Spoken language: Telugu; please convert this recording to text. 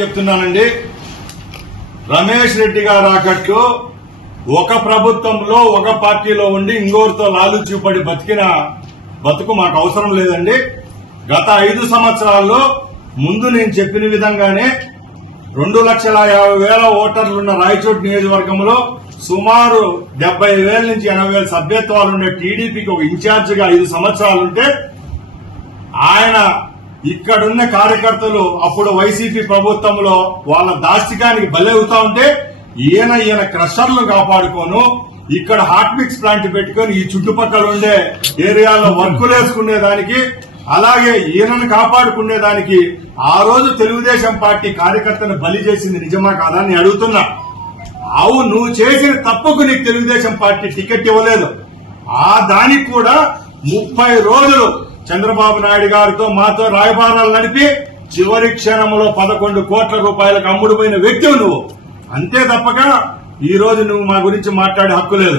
చెప్తున్నానండి. రమేష్ రెడ్డి గారు ఆకట్టు ఒక ప్రభుత్వంలో ఒక పార్టీలో ఉండి ఇంకోరితో లాలు చూపడి బతికిన బతుకు మాకు అవసరం లేదండి. గత 5 సంవత్సరాల్లో ముందు నేను చెప్పిన విధంగానే 2,50,000 ఓటర్లున్న రాయచోటి నియోజకవర్గంలో సుమారు 70,000 నుంచి 80,000 సభ్యత్వాలుండే టీడీపీకి ఒక ఇన్ఛార్జ్ గా 5 సంవత్సరాలుంటే ఆయన ఇక్కడున్న కార్యకర్తలు అప్పుడు వైసీపీ ప్రభుత్వంలో వాళ్ళ దాష్టికానికి బలవుతా ఉంటే ఈయన క్రషర్లు కాపాడుకోను ఇక్కడ హాట్ మిక్స్ ప్లాంట్ పెట్టుకుని ఈ చుట్టుపక్కల ఉండే ఏరియాలో వర్కులు వేసుకునేదానికి అలాగే ఈయనను కాపాడుకునేదానికి ఆ రోజు తెలుగుదేశం పార్టీ కార్యకర్తను బలి చేసింది నిజమా కాదా అని అడుగుతున్నా. అవును, నువ్వు చేసిన తప్పుకు నీకు తెలుగుదేశం పార్టీ టికెట్ ఇవ్వలేదు. ఆ దానికి కూడా 30 రోజులు చంద్రబాబు నాయుడు గారితో మాతో రాయబారాలు నడిపి చివరి క్షణంలో 11 కోట్ల రూపాయలకు అమ్ముడుపోయిన వ్యక్తివి నువ్వు. అంతే తప్పక ఈ రోజు నువ్వు మా గురించి మాట్లాడే హక్కు లేదు.